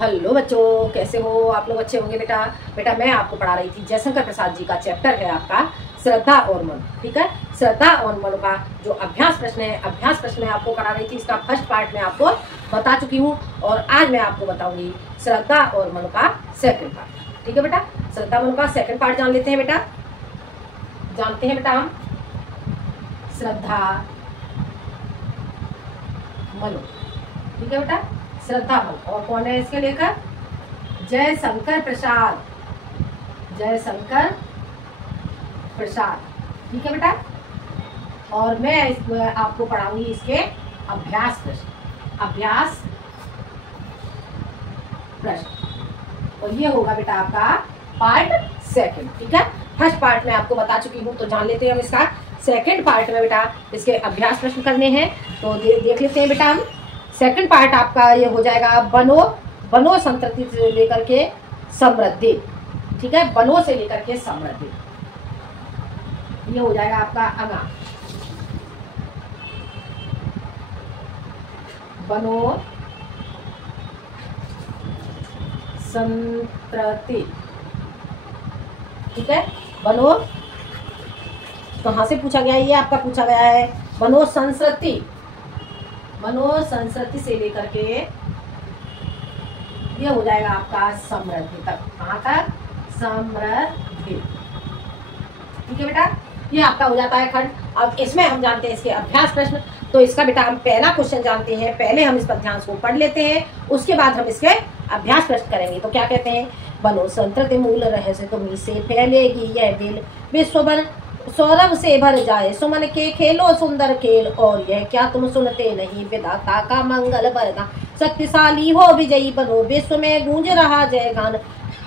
Hello बच्चों, कैसे हो आप लोग? अच्छे होंगे बेटा। बेटा मैं आपको पढ़ा रही थी जयशंकर प्रसाद जी का चैप्टर है आपका श्रद्धा और मन। ठीक है, श्रद्धा और मन का जो अभ्यास प्रश्न है, अभ्यास प्रश्न मैं आपको करा रही थी। इसका फर्स्ट पार्ट मैं आपको बता चुकी हूँ और आज मैं आपको बताऊंगी श्रद्धा और मन का सेकंड पार्ट। ठीक है बेटा, श्रद्धा मन का सेकंड पार्ट जान लेते हैं बेटा। जानते हैं बेटा हम श्रद्धा मनो। ठीक है बेटा, श्रद्धा मन। और कौन है इसके लेकर? जयशंकर प्रसाद, जयशंकर प्रसाद। ठीक है बेटा, और मैं आपको पढ़ाऊंगी इसके अभ्यास प्रश्न, अभ्यास प्रश्न। और ये होगा बेटा आपका पार्ट सेकंड। ठीक है, फर्स्ट पार्ट में आपको बता चुकी हूँ, तो जान लेते हैं हम इसका सेकंड पार्ट में बेटा इसके अभ्यास प्रश्न करने हैं। तो देख लेते हैं बेटा हम। सेकंड पार्ट आपका ये हो जाएगा बनो, बनो संतति से लेकर के समृद्धि। ठीक है, बनो से लेकर के समृद्धि, ये हो जाएगा आपका अगा। बनो संतति। ठीक है, बनो कहाँ से पूछा गया है? ये आपका पूछा गया है बनो संस्कृति, मनो संस्कृति से लेकर के ये हो जाएगा आपका समृद्धि तक। कहाँ तक? समृद्धि। ठीक है बेटा, ये आपका हो जाता है खंड। अब इसमें हम जानते हैं इसके अभ्यास प्रश्न। तो इसका बेटा हम पहला क्वेश्चन जानते हैं। पहले हम इस पद्यांश को पढ़ लेते हैं, उसके बाद हम इसके अभ्यास प्रश्न करेंगे। तो क्या कहते हैं? बनो संस्कृति मूल रहस्य तुम्ही से फैलेगी यह दिल, विश्व भर सौरभ से भर जाए सुमन के खेलो सुंदर खेल, और यह क्या तुम सुनते नहीं विधाता का मंगल वरदान, शक्तिशाली हो विजयी बनो विश्व में गूंज रहा जय गान,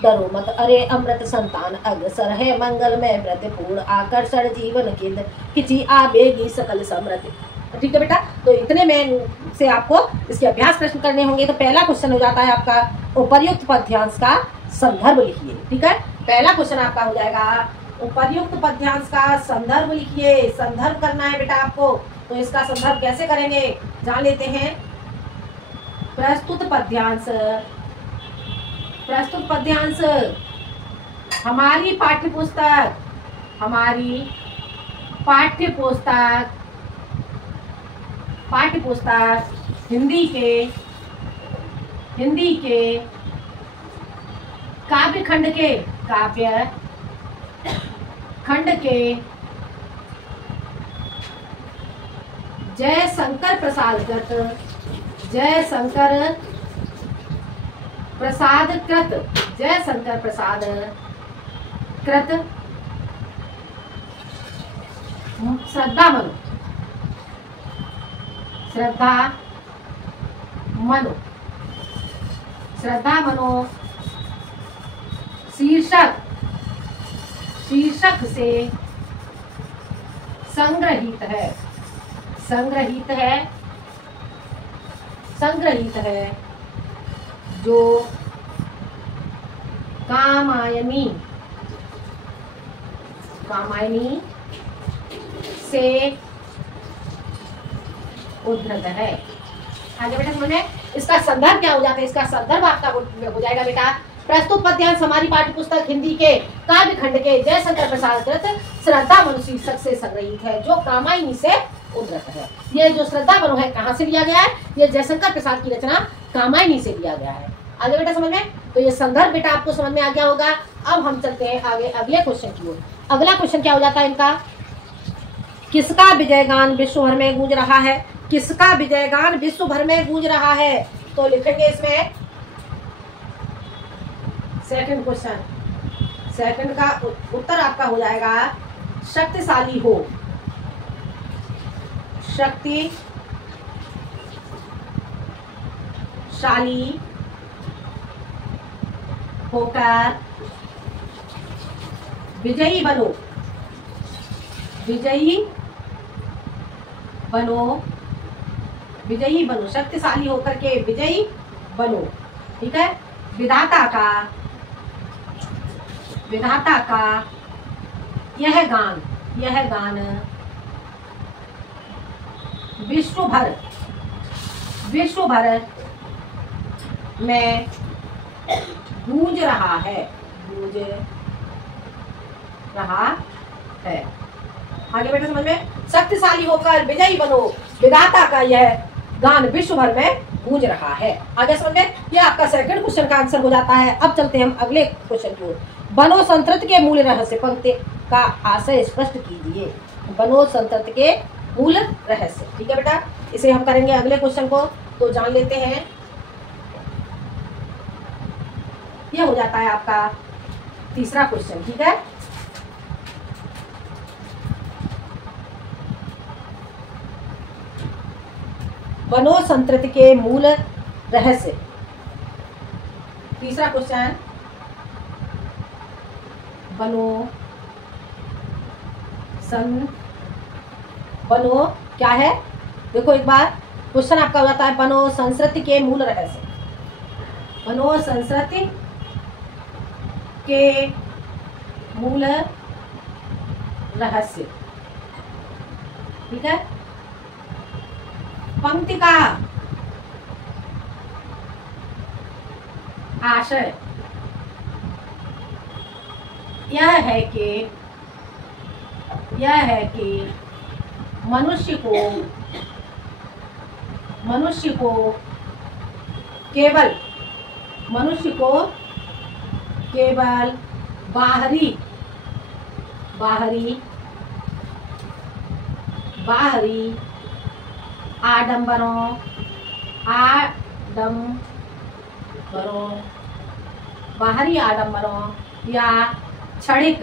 डरो मत अरे अमृत संतान अग्रसर है मंगल में व्रत पूर्ण आकर्षण जीवन केंद्र किसी आवेगी सकल समृद्धि। ठीक है बेटा, तो इतने में से आपको इसके अभ्यास प्रश्न करने होंगे। तो पहला क्वेश्चन हो जाता है आपका उपर्युक्त पद्यांश का संदर्भ लिखिए। ठीक है, पहला क्वेश्चन आपका हो जाएगा उपर्युक्त पद्यांश का संदर्भ लिखिए। संदर्भ करना है बेटा आपको। तो इसका संदर्भ कैसे करेंगे जान लेते हैं। प्रस्तुत पद्यांश, प्रस्तुत पद्यांश हमारी पाठ्य पुस्तक, हमारी पाठ्य पुस्तक, पाठ्य पुस्तक हिंदी के काव्य खंड के, काव्य खंड के जयशंकर प्रसाद कृत, जयशंकर प्रसाद कृत, जयशंकर प्रसाद कृत श्रद्धा मनो, श्रद्धा मनो, श्रद्धा मनो शीर्षक, शीर्षक से संग्रहित है, संग्रहित है, संग्रहित है जो कामायनी, कामायनी से उद्धृत है। आगे बेटा समझ में इसका संदर्भ क्या हो जाता है? इसका संदर्भ आपका हो जाएगा बेटा प्रस्तुत पद्यांश हमारी पाठ्य पुस्तक हिंदी के काव्य खंड के जयशंकर प्रसाद कृत श्रद्धा मनु शीर्षक से संग्रहित है जो कामायनी से उद्धृत है। ये जो श्रद्धा मनु है कहाँ से लिया गया है? ये जयशंकर प्रसाद की रचना कामायनी से लिया गया है। आगे बेटा समझ में, तो ये संदर्भ बेटा आपको समझ में आ गया होगा। अब हम चलते हैं आगे अगले क्वेश्चन की ओर। अगला क्वेश्चन क्या हो जाता है इनका? किसका विजयगान विश्व भर में गूंज रहा है? किसका विजयगान विश्व भर में गूंज रहा है? तो लिखेंगे इसमें सेकंड क्वेश्चन, सेकंड का उत्तर आपका हो जाएगा शक्तिशाली हो, शक्तिशाली होकर विजयी बनो, विजयी बनो, विजयी बनो, शक्तिशाली होकर के विजयी बनो। ठीक है, विधाता का, विधाता का यह गान, यह गान विश्व भर में गूंज रहा है, गूंज रहा है। आगे बेटा समझ में, शक्तिशाली होकर विजयी बनो, विधाता का यह गान विश्व भर में गूंज रहा है। आगे समझ में, ये आपका सेकंड क्वेश्चन का आंसर हो जाता है। अब चलते हैं हम अगले क्वेश्चन की ओर। बनो संतृप्ति के मूल रहस्य, पंक्ति का आशय स्पष्ट कीजिए। बनो संतृप्ति के मूल रहस्य, ठीक है बेटा, इसे हम करेंगे अगले क्वेश्चन को। तो जान लेते हैं, यह हो जाता है आपका तीसरा क्वेश्चन, ठीक है। बनो संतृप्ति के मूल रहस्य, तीसरा क्वेश्चन, बनो क्या है, देखो एक बार क्वेश्चन आपका हो जाता है, बनो संस्कृति के मूल रहस्य। बनो संस्कृति के मूल रहस्य, ठीक है। पंक्ति का आशय यह है कि मनुष्य को केवल बाहरी आडंबरों या क्षणिक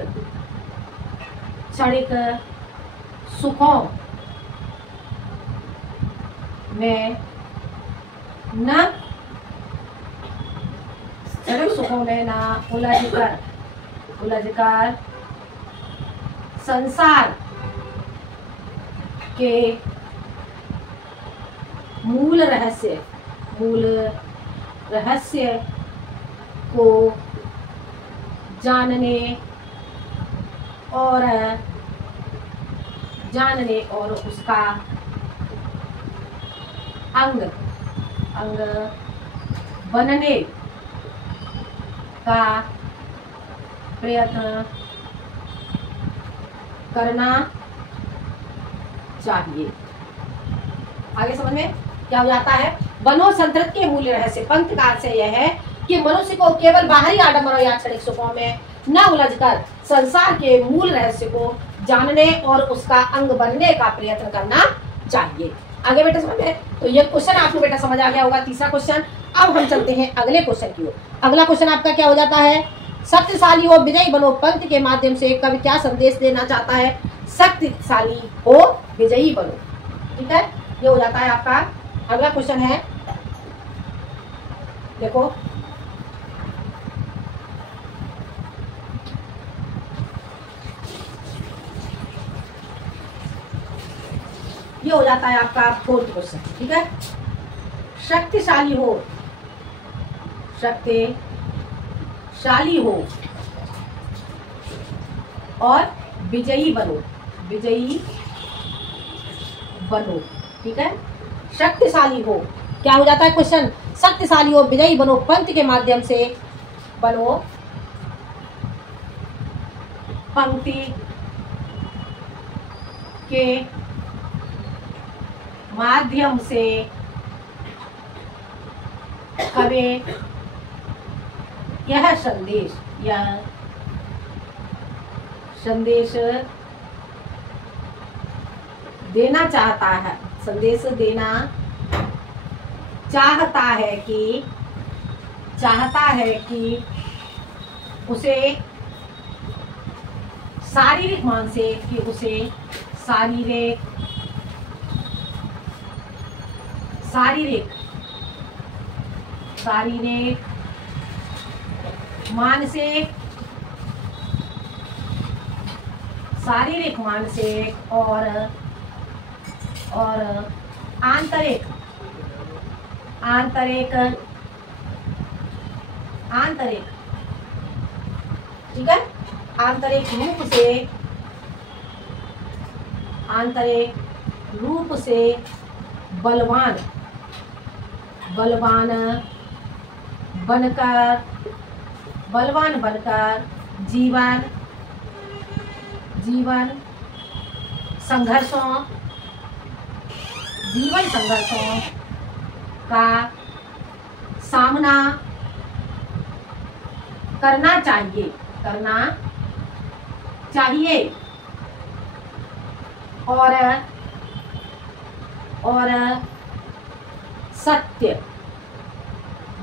सुखों में न उलझकर संसार के मूल रहस्य को जानने और उसका अंग बनने का प्रयत्न करना चाहिए। आगे समझ में क्या हो जाता है, बनो संतृप्ति के मूल रहस्य, पंक्ति का आशय यह है कि मनुष्य को केवल बाहरी आडंबरों या क्षणिक सुखों में न उलझकर संसार के मूल रहस्य को जानने और उसका अंग बनने का प्रयत्न करना चाहिए। आगे बेटा समझ में, तो ये क्वेश्चन आपको बेटा समझ आ गया होगा, तीसरा क्वेश्चन। अब हम चलते हैं अगले क्वेश्चन की ओर। अगला क्वेश्चन आपका क्या हो जाता है, शक्तिशाली हो विजयी बनो, पंक्ति के माध्यम से कवि क्या संदेश देना चाहता है। शक्तिशाली हो विजयी बनो, ठीक है, ये हो जाता है आपका अगला क्वेश्चन है। देखो ये हो जाता है आपका फोर्थ क्वेश्चन, ठीक है। शक्तिशाली हो और विजयी बनो, ठीक है। शक्तिशाली हो, क्या हो जाता है क्वेश्चन, शक्तिशाली हो विजयी बनो, पंक्ति के माध्यम से बनो, पंक्ति के माध्यम से कवि यह संदेश देना चाहता है कि उसे शारीरिक मानसिक और आंतरिक ठीक है, आंतरिक रूप से बलवान बनकर, बलवान बनकर जीवन संघर्षों का सामना करना चाहिए और सत्य,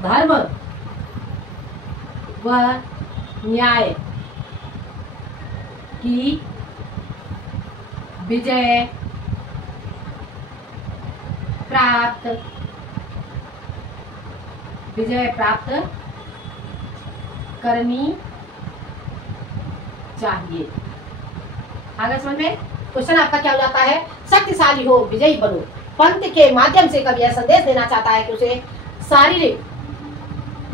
धर्म व न्याय की विजय प्राप्त करनी चाहिए। आगे समझ में? क्वेश्चन आपका क्या हो जाता है? शक्तिशाली हो, विजयी बनो। पंथ के माध्यम से कवि यह संदेश देना चाहता है कि उसे शारीरिक,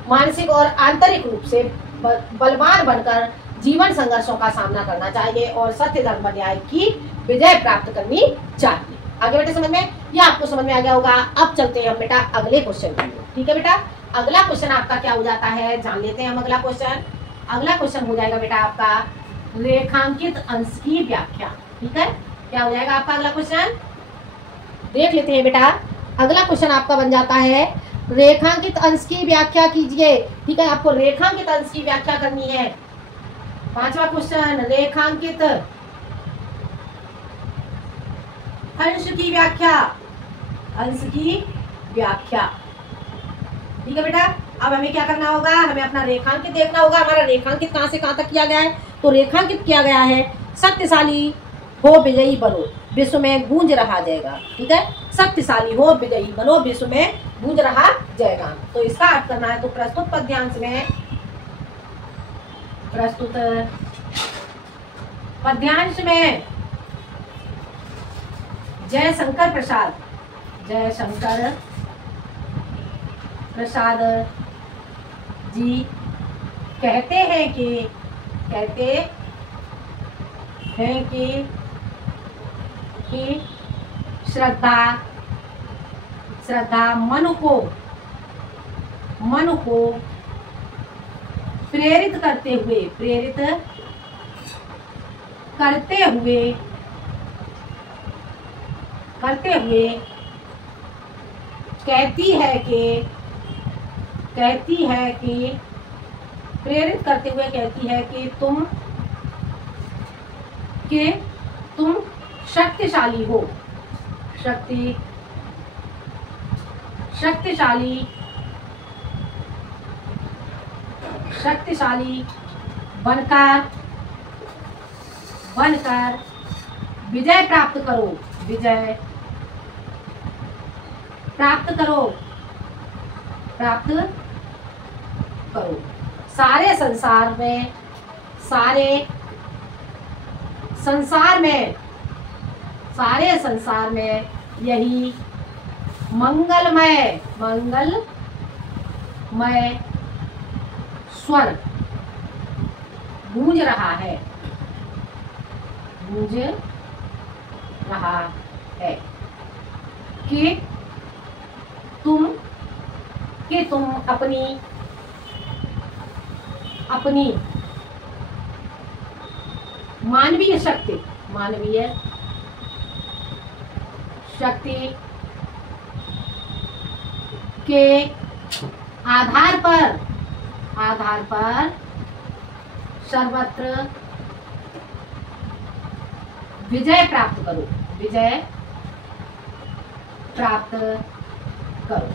मानसिक और आंतरिक रूप से बलवान बनकर जीवन संघर्षों का सामना करना चाहिए और सत्य, धर्म, न्याय की विजय प्राप्त करनी चाहिए। आगे बेटे समझ में? ये आपको समझ में आ गया होगा। अब चलते हैं हम बेटा अगले क्वेश्चन की ओर। ठीक है बेटा, अगला क्वेश्चन आपका क्या हो जाता है, जान लेते हैं हम अगला क्वेश्चन। अगला क्वेश्चन हो जाएगा बेटा आपका रेखांकित अंश की व्याख्या। ठीक है, क्या हो जाएगा आपका अगला क्वेश्चन? देख लेते हैं बेटा। अगला क्वेश्चन आपका बन जाता है रेखांकित अंश की व्याख्या कीजिए। ठीक है, आपको रेखांकित अंश की व्याख्या करनी है। पांचवा क्वेश्चन, रेखांकित अंश की व्याख्या। ठीक है बेटा, अब हमें क्या करना होगा? हमें अपना रेखांकित देखना होगा। हमारा रेखांकित कहां से कहां तक किया गया है? तो रेखांकित किया गया है शक्तिशाली हो, विजयी बनो, विश्व में गूंज रहा जाएगा। ठीक है, शक्तिशाली हो, विजयी बनो, विश्व में गूंज रहा जाएगा। तो इसका अर्थ करना है तो प्रस्तुत पद्यांश में जयशंकर प्रसाद जी कहते हैं कि श्रद्धा मन को प्रेरित करते हुए कहती है कि तुम शक्तिशाली हो, शक्तिशाली बनकर विजय प्राप्त करो। सारे संसार में यही मंगलमय स्वर गूंज रहा है कि तुम अपनी मानवीय शक्ति के आधार पर सर्वत्र विजय प्राप्त करो।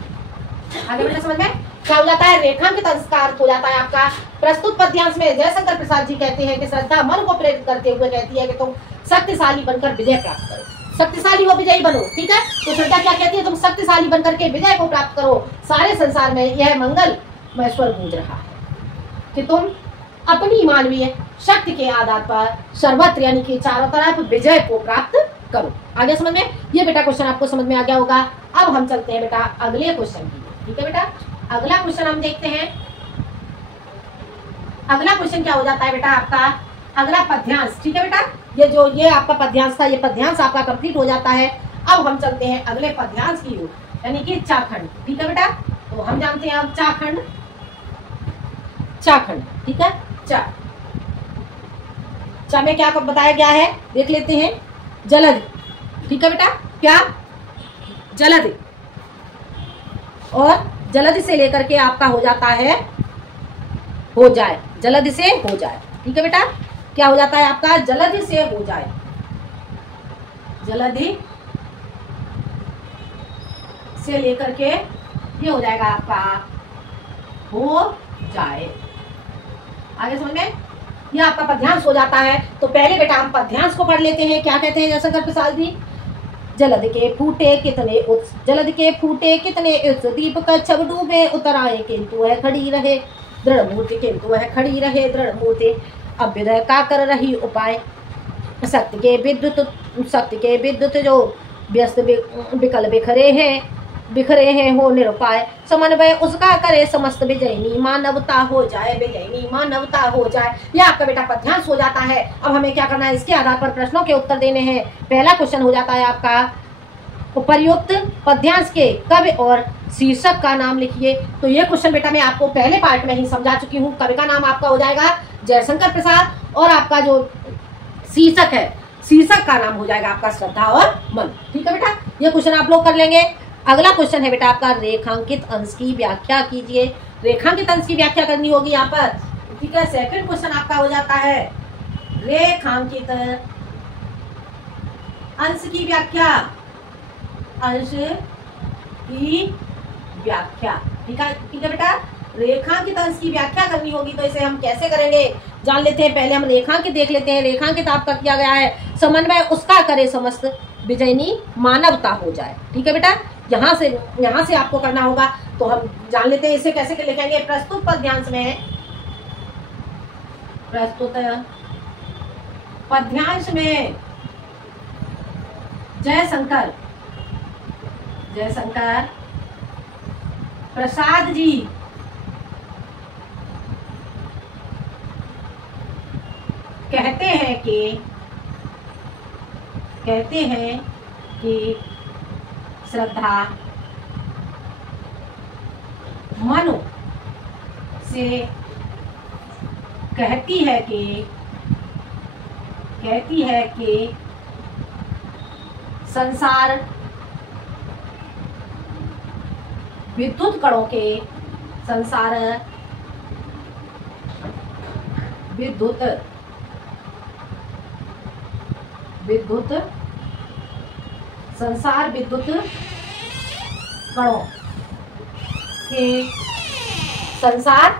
आगे बेटा समझ में क्या हो जाता है? रेखांकित अंश का अर्थ हो जाता है आपका प्रस्तुत पद्यांश में जयशंकर प्रसाद जी कहते हैं कि श्रद्धा मन को प्रेरित करते हुए कहती है कि तुम शक्तिशाली बनकर विजय प्राप्त करो। शक्तिशाली हो, विजयी बनो। ठीक है, तो श्रद्धा क्या कहती है? तुम शक्तिशाली बनकर के विजय को प्राप्त करो। सारे संसार में यह मंगलमय स्वर गूंज रहा है कि तुम अपनी मानवीय शक्ति के आधार पर सर्वत्र यानी कि चारों तरफ विजय को प्राप्त करो। आगे समझ में? ये बेटा क्वेश्चन आपको समझ में आ गया होगा। अब हम चलते हैं बेटा अगले क्वेश्चन की। ठीक है बेटा, अगला क्वेश्चन हम देखते हैं। अगला क्वेश्चन क्या हो जाता है बेटा आपका? अगला पद्यांश। ठीक है बेटा, ये आपका पद्यांश था, ये पद्यांश आपका कंप्लीट हो जाता है। अब हम चलते हैं अगले पद्यांश की ओर यानी कि चाखंड। ठीक है बेटा, तो हम जानते हैं अब चाखंड चा खंड, ठीक है। चा चा में क्या बताया गया है देख लेते हैं, जलद, ठीक है बेटा, क्या जलद, और जलद से लेकर के आपका हो जाता है हो जाए, जलद से हो जाए, ठीक है बेटा, क्या हो जाता है आपका जलद से हो जाए, जलद से लेकर के ये हो जाएगा आपका हो जाए। आगे समझ में, ये आपका पद्यांश हो जाता है। तो पहले बेटा हम पद्यांश को पढ़ लेते हैं, क्या कहते हैं जयशंकर प्रसाद जी, जलद के फूटे कितने उत्स, जलद के फूटे कितने उत्स, दीपक छब डूबे उतर आए, किंतु है खड़ी रहे दृढ़ मूर्ति, किंतु है खड़ी रहे दृढ़ मूर्ति, अभ्युदय का कर रही उपाय, सत्य के विद्युत जो व्यस्त विकल बिखरे हैं हो निरुपाय, समन्वय उसका करे समस्त विजयनी मानवता हो जाए, विजयनी मानवता हो जाए। यह आपका बेटा पद्यांश हो जाता है। अब हमें क्या करना है, इसके आधार पर प्रश्नों के उत्तर देने हैं। पहला क्वेश्चन हो जाता है आपका, उपर्युक्त पद्यांश के कवि और शीर्षक का नाम लिखिए। तो ये क्वेश्चन बेटा मैं आपको पहले पार्ट में ही समझा चुकी हूँ। कवि का नाम आपका हो जाएगा जयशंकर प्रसाद, और आपका जो शीर्षक है, शीर्षक का नाम हो जाएगा आपका श्रद्धा और मन, ठीक है बेटा। ये क्वेश्चन आप लोग कर लेंगे। अगला क्वेश्चन है बेटा आपका, रेखांकित अंश की व्याख्या कीजिए। रेखांकित अंश की व्याख्या करनी होगी यहाँ पर, ठीक है। सेकंड क्वेश्चन आपका हो जाता है, रेखांकित अंश की व्याख्या, अंश की व्याख्या, ठीक है बेटा। रेखांकित अंश की व्याख्या करनी होगी, तो इसे हम कैसे करेंगे जान लेते हैं। पहले हम रेखांकित देख लेते हैं। रेखांकित आपका किया गया है, समन्वय उसका करे समस्त विजयनी मानवता हो जाए, ठीक है बेटा। यहाँ से आपको करना होगा, तो हम जान लेते हैं इसे कैसे लिखेंगे। प्रस्तुत पद्यांश में, प्रस्तुत पद्यांश में जयशंकर प्रसाद जी कहते हैं कि श्रद्धा मनु से कहती है कि संसार विद्युत कणों के संसार विद्युत कणों के संसार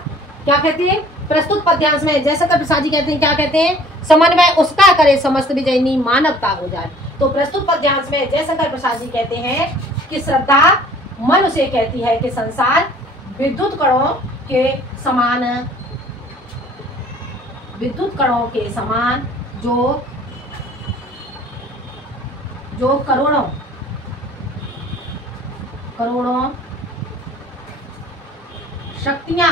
क्या कहते हैं। प्रस्तुत पद्यांश में जयशंकर प्रसाद जी कहते हैं, क्या कहते हैं, समन्वय उसका करे समस्त विजयनी मानवता हो जाए। तो प्रस्तुत पद्यांश में जयशंकर प्रसाद जी कहते हैं कि श्रद्धा मन से कहती है कि संसार विद्युत कणों के समान जो करोड़ों शक्तियां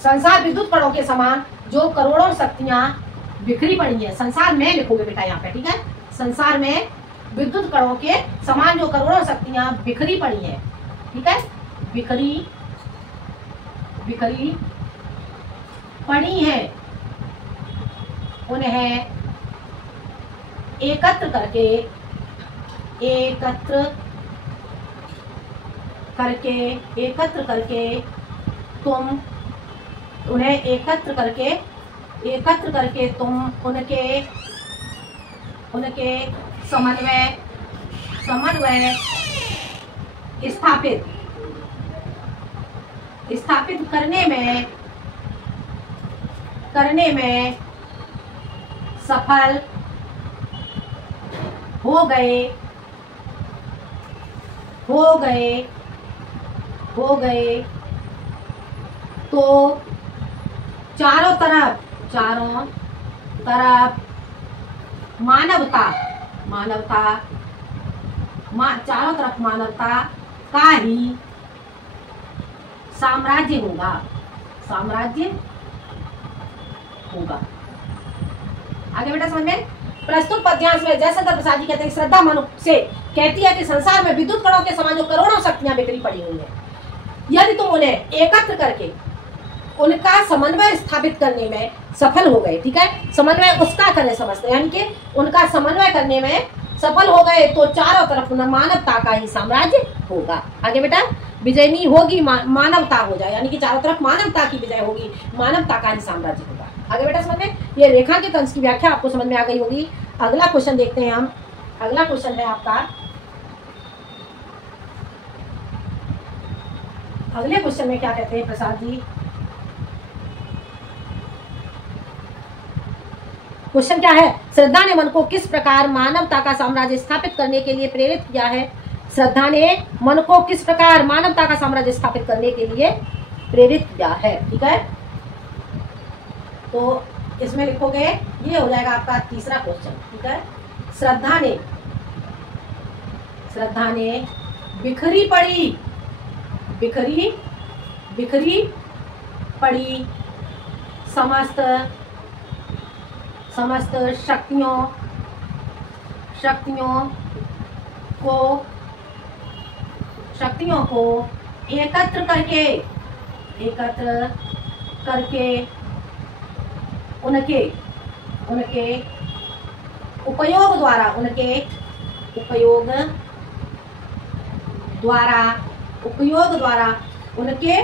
संसार विद्युत कणों के समान जो करोड़ों शक्तियां बिखरी पड़ी है। संसार में लिखोगे बेटा यहाँ पे, ठीक है। संसार में विद्युत कणों के समान जो करोड़ों शक्तियां बिखरी पड़ी है, ठीक है, बिखरी पड़ी है, उन्हें एकत्र करके तुम उनके समन्वय स्थापित करने में सफल हो गए तो चारों तरफ मानवता का ही साम्राज्य होगा। आगे बेटा समझ में, प्रस्तुत पद्यांश में जयशंकर प्रसाद जी कहते हैं श्रद्धा मनुष्य से कहती है कि संसार में विद्युत कणों के समान जो करोड़ों शक्तियां बिखरी पड़ी हुई हैं, यदि तुम उन्हें एकत्र करके उनका समन्वय स्थापित करने में सफल हो गए, ठीक है, समन्वय उसका करें समझते, यानी कि उनका समन्वय करने में सफल हो गए तो चारों तरफ मानवता का ही साम्राज्य होगा। आगे बेटा, विजय नहीं होगी, मानवता हो जाए, यानी कि चारों तरफ मानवता की विजय होगी, मानवता का ही साम्राज्य होगा। आगे बेटा समझ में, ये रेखांकित अंश की व्याख्या आपको समझ में आ गई होगी। अगला क्वेश्चन देखते हैं हम। अगला क्वेश्चन है आपका, अगले क्वेश्चन में क्या कहते हैं प्रसाद जी। क्वेश्चन क्या है, श्रद्धा ने मन को किस प्रकार मानवता का साम्राज्य स्थापित करने के लिए प्रेरित किया है। श्रद्धा ने मन को किस प्रकार मानवता का साम्राज्य स्थापित करने के लिए प्रेरित किया है, ठीक है। तो इसमें लिखोगे, ये हो जाएगा आपका तीसरा क्वेश्चन, ठीक है। श्रद्धा ने बिखरी पड़ी समस्त शक्तियों को एकत्र करके उनके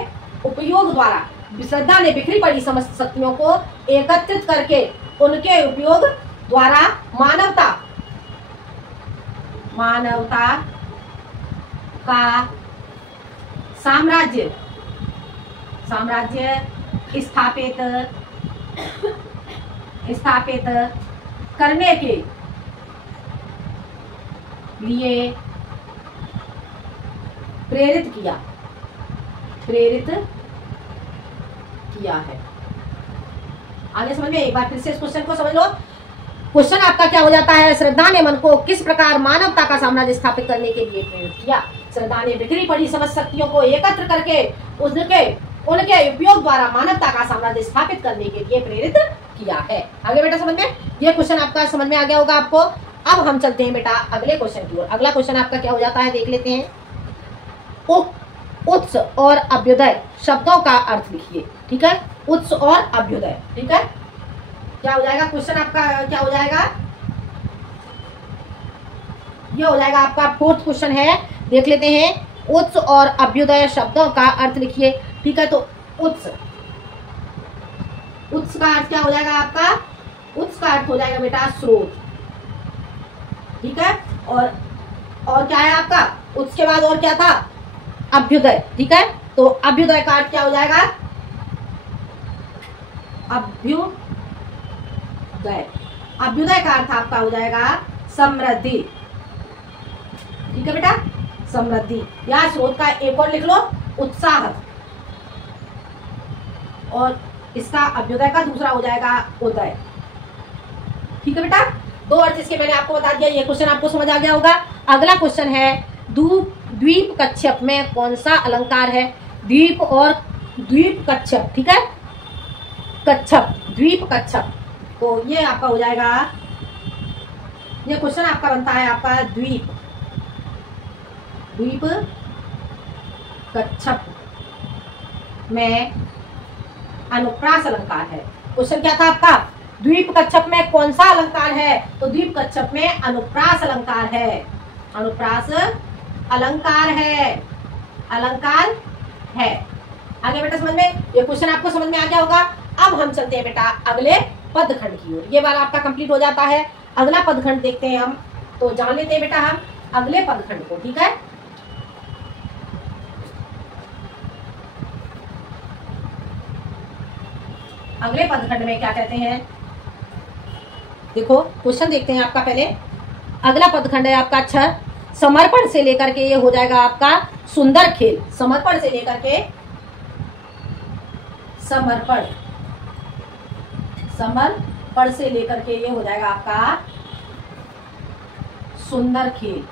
उपयोग द्वारा श्रद्धा ने बिखरी पड़ी समस्त शक्तियों को एकत्रित करके उनके उपयोग द्वारा मानवता का साम्राज्य स्थापित करने के लिए प्रेरित किया है। आगे समझ में, एक बार फिर से इस क्वेश्चन को समझ लो। क्वेश्चन आपका क्या हो जाता है, श्रद्धा ने मन को किस प्रकार मानवता का साम्राज्य स्थापित करने के लिए प्रेरित किया। श्रद्धा ने बिखरी पड़ी समस्त शक्तियों को एकत्र करके उनके उपयोग द्वारा मानवता का साम्राज्य स्थापित करने के लिए प्रेरित किया है। आगे बेटा समझ में, ये क्वेश्चन आपका समझ में आ गया होगा आपको। अब हम चलते हैं बेटा अगले क्वेश्चन की ओर। अगला क्वेश्चन आपका क्या हो जाता है, देख लेते हैं। उत्स और अभ्युदय शब्दों का अर्थ लिखिए, ठीक है। उत्स और अभ्युदय, ठीक है। क्या हो जाएगा क्वेश्चन आपका, क्या हो जाएगा, ये हो जाएगा आपका फोर्थ क्वेश्चन है, देख लेते हैं। उत्स और अभ्युदय शब्दों का अर्थ लिखिए, ठीक है। तो उत्स का अर्थ क्या हो जाएगा आपका, उत्स का अर्थ हो जाएगा बेटा स्रोत, ठीक है। और क्या है आपका, उत्स के बाद और क्या था, अभ्युदय, ठीक है। तो अभ्युदय का अर्थ क्या हो जाएगा, अभ्युदय का अर्थ आपका हो जाएगा समृद्धि, ठीक है बेटा, समृद्धि। या स्रोत का एक और लिख लो, उत्साह, और इसका अभ्युदय का दूसरा हो जाएगा उदय, ठीक है बेटा। दो अर्थ इसके मैंने आपको बता दिया, ये क्वेश्चन आपको समझ आ गया होगा। अगला क्वेश्चन है, द्वीप कच्छप में कौन सा अलंकार है। द्वीप और द्वीप कच्छप, ठीक है, कच्छप, द्वीप कच्छप। तो ये आपका हो जाएगा, ये क्वेश्चन आपका बनता है आपका द्वीप कच्छप में अनुप्रास अलंकार है। क्वेश्चन क्या था आपका, द्वीप कच्छप में कौन सा अलंकार है। तो द्वीप कच्छप में अनुप्रास अलंकार है, अनुप्रास अलंकार है। आगे बेटा समझ में, ये क्वेश्चन आपको समझ में आ गया होगा। अब हम चलते हैं बेटा अगले पदखंड की ओर। ये बार आपका कंप्लीट हो जाता है। अगला पदखंड देखते हैं हम, तो जान लेते हैं बेटा हम अगले पदखंड को, ठीक है। अगले पदखंड में क्या कहते हैं, देखो क्वेश्चन देखते हैं आपका पहले। अगला पदखंड है आपका 6, समर्पण से लेकर के ये हो जाएगा आपका सुंदर खेल। समर्पण से लेकर के समर्पण से लेकर के ये हो जाएगा आपका सुंदर खेल,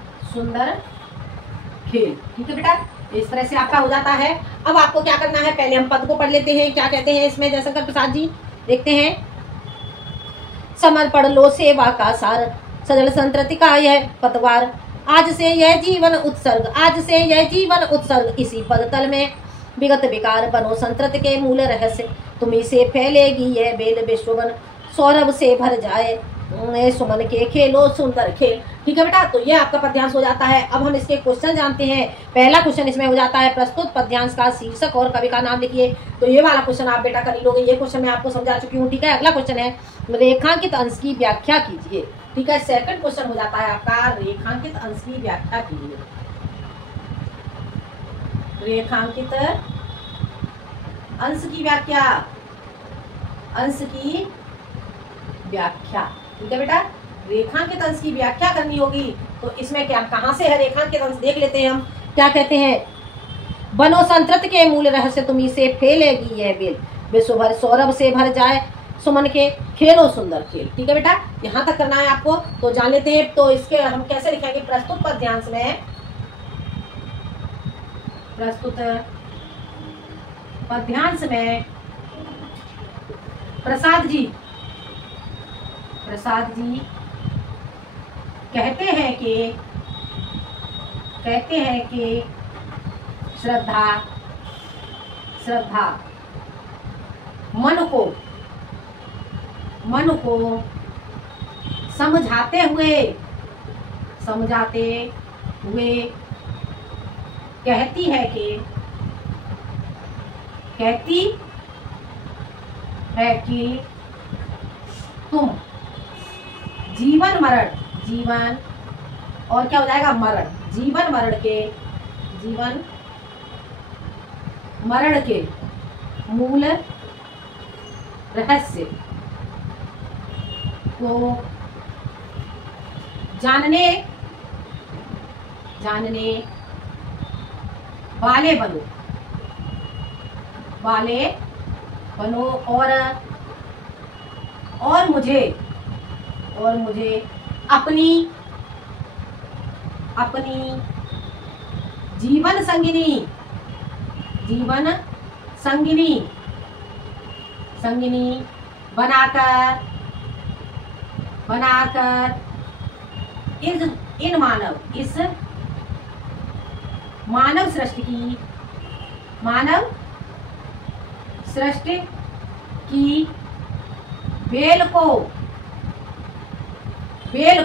ठीक है बेटा। इस तरह से आपका हो जाता है। अब आपको क्या करना है, पहले हम पद को पढ़ लेते हैं, क्या कहते हैं इसमें जयशंकर प्रसाद जी, देखते हैं। समर्पण लो सेवा का सार, सजल संतृति का यह पतवार। आज से यह जीवन उत्सर्ग, आज से यह जीवन उत्सर्ग, इसी पद तल में विगत विकार बनो संतृति के मूल रहस्य। तुम्ही से फैलेगी यह बेल विश्ववन, सौरभ से भर जाए सुमन के खेलो सुंदर खेल। ठीक है बेटा, तो ये आपका पद्यांश हो जाता है। अब हम इसके क्वेश्चन जानते हैं। पहला क्वेश्चन इसमें हो जाता है, प्रस्तुत पद्यांश का शीर्षक और कवि का नाम लिखिए। तो ये वाला क्वेश्चन आप बेटा कर ही लोगे, ये क्वेश्चन मैं आपको समझा चुकी हूँ। ठीक है, अगला क्वेश्चन है रेखांकित अंश की व्याख्या कीजिए। ठीक है, सेकंड क्वेश्चन हो जाता है आपका रेखांकित अंश की व्याख्या कीजिए। रेखांकित अंश की व्याख्या, अंश की व्याख्या। ठीक है बेटा, रेखांकित अंश की व्याख्या करनी होगी। तो इसमें क्या, कहां से है रेखांकित अंश, देख लेते हैं हम। क्या कहते हैं, बनो संतृत के मूल रहस्य, तुम्ही से फैलेगी यह बेल, विश्व भर सौरभ से भर जाए सुमन के खेलो सुंदर खेल। ठीक है बेटा, यहां तक करना है आपको, तो जान लेते हैं। तो इसके हम कैसे लिखेंगे, प्रस्तुत पद्यांश में, प्रस्तुत पद्यांश में प्रसाद जी कहते हैं कि श्रद्धा मन को समझाते हुए कहती है कि तुम जीवन और क्या हो जाएगा, मरण, जीवन मरण के मूल रहस्य को जानने वाले बनो और मुझे अपनी जीवन संगिनी बनाकर इस मानव सृष्टि की बेल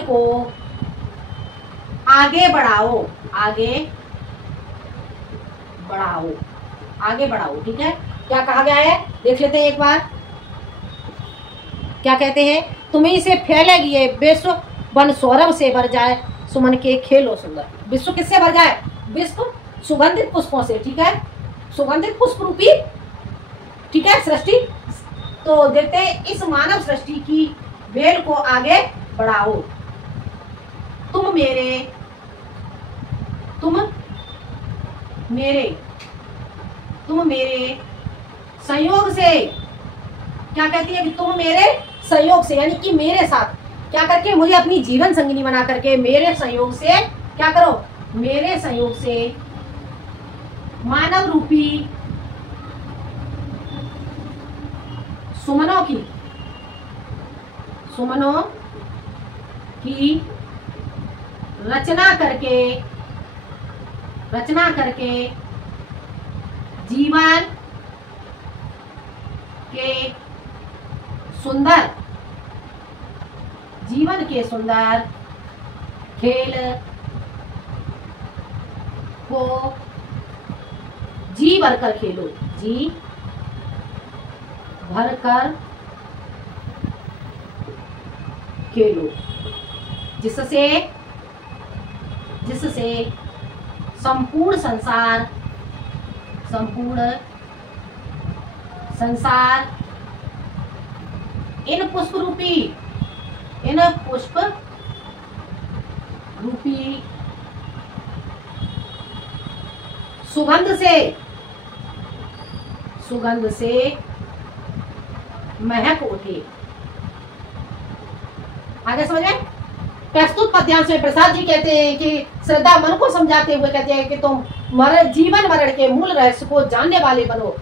को आगे बढ़ाओ। ठीक है, क्या कहा गया है, देख लेते हैं एक बार। क्या कहते हैं, तुम्ही से फैलेगी ये विश्व, वन सौरभ से भर जाए सुमन के खेलो सुंदर। विश्व किससे भर जाए, विश्व सुगंधित पुष्पों से। ठीक है, सुगंधित पुष्प रूपी, ठीक है, सृष्टि। तो देखते हैं, इस मानव सृष्टि की बेल को आगे बढ़ाओ। तुम मेरे संयोग से, क्या कहती है कि तुम मेरे संयोग से, यानी कि मेरे साथ क्या करके, मुझे अपनी जीवन संगिनी बना करके मेरे संयोग से क्या करो, मेरे संयोग से मानव रूपी सुमनों की रचना करके जीवन के सुंदर खेल को जी भरकर खेलो, जिससे संपूर्ण संसार इन पुष्प रूपी सुगंध से महक उठे। आगे समझे, प्रस्तुत पद्यांश में प्रसाद जी कहते हैं कि श्रद्धा मन को समझाते हुए कहते हैं कि तुम जीवन मरण के मूल रहस्य को जानने वाले बनो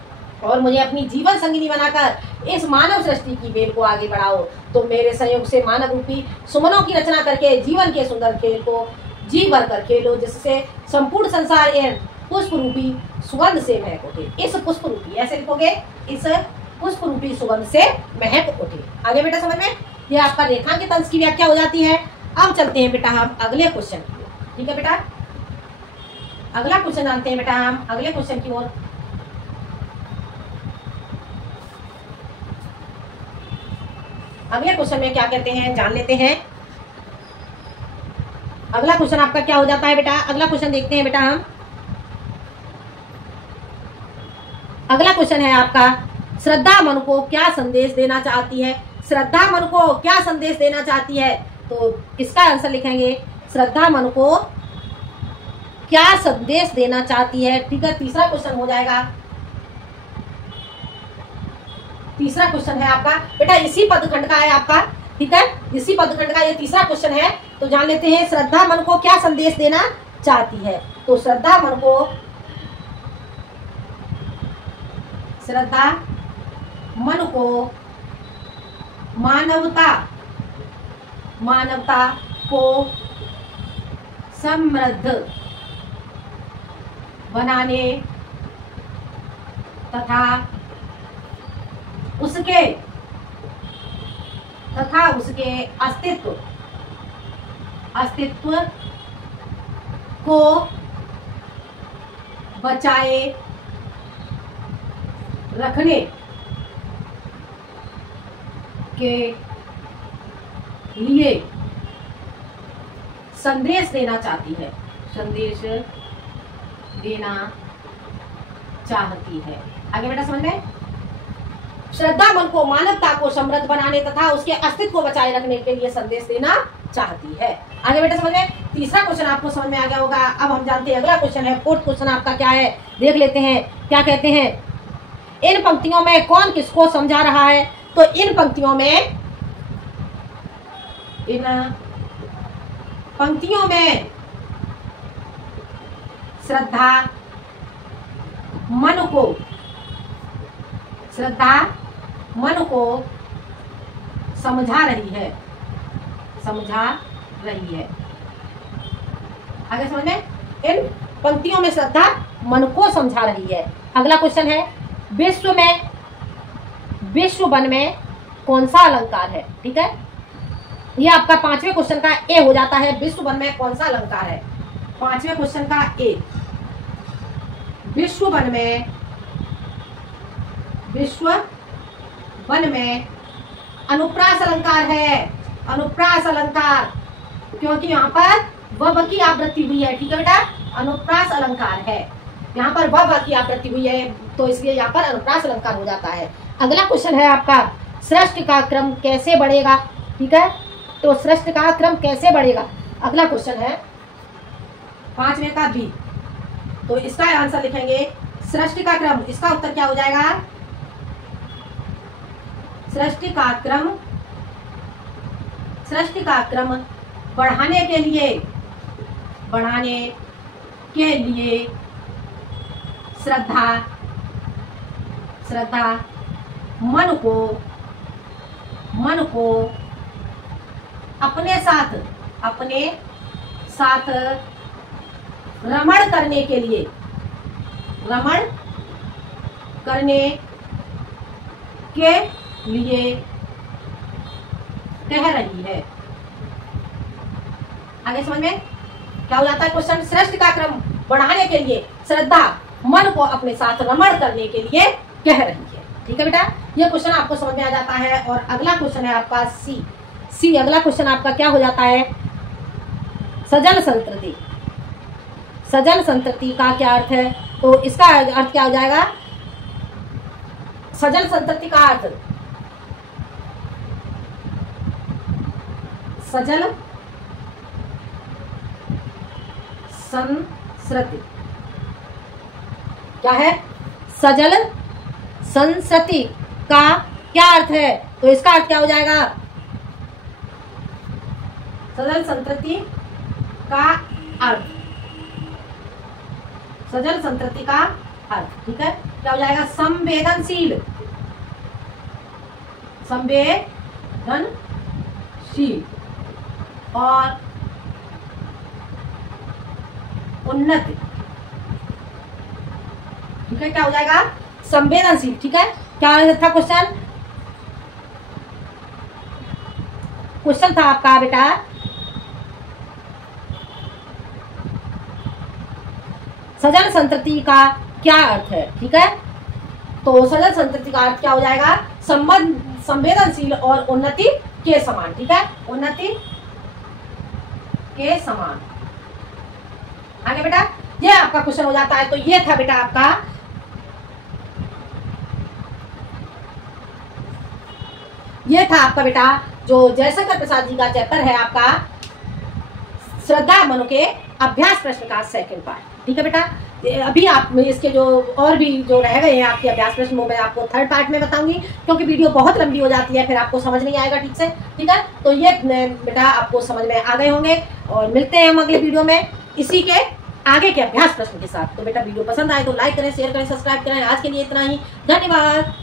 और मुझे अपनी जीवन संगिनी बनाकर इस मानव सृष्टि की बेल को आगे बढ़ाओ। तो मेरे सहयोग से मानव रूपी सुमनों की रचना करके जीवन के सुंदर खेल को जी भर कर खेलो, जिससे संपूर्ण संसार एवं पुष्प रूपी सुगंध से महक उठे। इस पुष्प रूपी, ऐसे लिखोगे, इस पुष्प रूपी सुगंध से महक उठे। आगे बेटा समझ में, ये आपका रेखांकित अंश की व्याख्या हो जाती है। अब चलते हैं बेटा हम अगले क्वेश्चन की ओर। ठीक है बेटा, अगला क्वेश्चन जानते हैं बेटा हम अगले क्वेश्चन की ओर। अगले क्वेश्चन में क्या कहते हैं जान लेते हैं। अगला क्वेश्चन आपका क्या हो जाता है बेटा, अगला क्वेश्चन देखते हैं बेटा हम। अगला क्वेश्चन है आपका, श्रद्धा मन को क्या संदेश देना चाहती है। श्रद्धा मन को क्या संदेश देना चाहती है, तो इसका आंसर लिखेंगे, श्रद्धा मन को क्या संदेश देना चाहती है। ठीक है, तीसरा क्वेश्चन हो जाएगा। तीसरा क्वेश्चन है आपका बेटा, इसी पदखंड का है आपका। ठीक है, इसी पदखंड का ये तीसरा क्वेश्चन है। तो जान लेते हैं, श्रद्धा मन को क्या संदेश देना चाहती है। तो श्रद्धा मन को मानवता को समृद्ध बनाने तथा उसके अस्तित्व को बचाए रखने के लिए संदेश देना चाहती है। संदेश देना चाहती है। आगे बेटा समझ में, श्रद्धा मन को मानवता को समृद्ध बनाने तथा उसके अस्तित्व को बचाए रखने के लिए संदेश देना चाहती है। आगे बेटा समझ में, तीसरा क्वेश्चन आपको समझ में आ गया होगा। अब हम जानते हैं अगला क्वेश्चन है, फोर्थ क्वेश्चन आपका क्या है, देख लेते हैं। क्या कहते हैं, इन पंक्तियों में कौन किसको समझा रहा है। तो इन पंक्तियों में श्रद्धा मन को समझा रही है। आगे समझ में, इन पंक्तियों में श्रद्धा मन को समझा रही है। अगला क्वेश्चन है, विश्व वन में कौन सा अलंकार है। ठीक है, ये आपका पांचवें क्वेश्चन का ए हो जाता है। विश्व वन में कौन सा अलंकार है, पांचवें क्वेश्चन का ए। विश्व वन में अनुप्रास अलंकार है। अनुप्रास अलंकार, क्योंकि यहाँ पर व की आवृत्ति हुई है। ठीक है बेटा, अनुप्रास अलंकार है, यहाँ पर व की आवृत्ति हुई है, तो इसलिए यहाँ पर अनुप्रास अलंकार हो जाता है। अगला क्वेश्चन है आपका, सृष्टि का क्रम कैसे बढ़ेगा। ठीक है, तो सृष्टि का क्रम कैसे बढ़ेगा, अगला क्वेश्चन है पांचवें का बी। तो इसका आंसर लिखेंगे, सृष्टि का क्रम, इसका उत्तर क्या हो जाएगा, सृष्टि का क्रम बढ़ाने के लिए श्रद्धा मन को अपने साथ रमण करने के लिए कह रही है। आगे समझ में क्या हो जाता है क्वेश्चन, सृष्टि का क्रम बढ़ाने के लिए श्रद्धा मन को अपने साथ रमण करने के लिए कह रही है। ठीक है बेटा, ये क्वेश्चन आपको समझ में आ जाता है। और अगला क्वेश्चन है आपका सी। अगला क्वेश्चन आपका क्या हो जाता है, सजल संतृति। सजल संतृति का क्या अर्थ है, तो इसका अर्थ क्या हो जाएगा, सजल संतृति का अर्थ सजल संस्कृति। क्या है, सजल संस्कृति का क्या अर्थ है, तो इसका अर्थ क्या हो जाएगा, सजल संस्कृति का अर्थ, सजल संस्कृति का अर्थ। ठीक है, क्या हो जाएगा, संवेदनशील संवेदनशील और उन्नति। ठीक है, क्या हो जाएगा? संवेदनशील। ठीक है, क्या था क्वेश्चन? क्वेश्चन था आपका बेटा सजन संतति का क्या अर्थ है। ठीक है, तो सजन संतति का अर्थ क्या हो जाएगा? संवेदनशील और उन्नति के समान। ठीक है, उन्नति के समान। आगे बेटा, ये आपका क्वेश्चन हो जाता है। तो ये था बेटा आपका बेटा जो जयशंकर प्रसाद जी का चैप्टर है आपका श्रद्धा मनु के अभ्यास प्रश्न का सेकंड पार्ट। ठीक है बेटा, अभी आप इसके जो और भी जो रह गए हैं आपके अभ्यास प्रश्न वो मैं आपको थर्ड पार्ट में बताऊंगी, क्योंकि वीडियो बहुत लंबी हो जाती है, फिर आपको समझ नहीं आएगा ठीक से। ठीक है, तो ये बेटा आपको समझ में आ गए होंगे और मिलते हैं हम अगले वीडियो में इसी के आगे के अभ्यास प्रश्न के साथ। तो बेटा वीडियो पसंद आए तो लाइक करें, शेयर करें, सब्सक्राइब करें। आज के लिए इतना ही, धन्यवाद।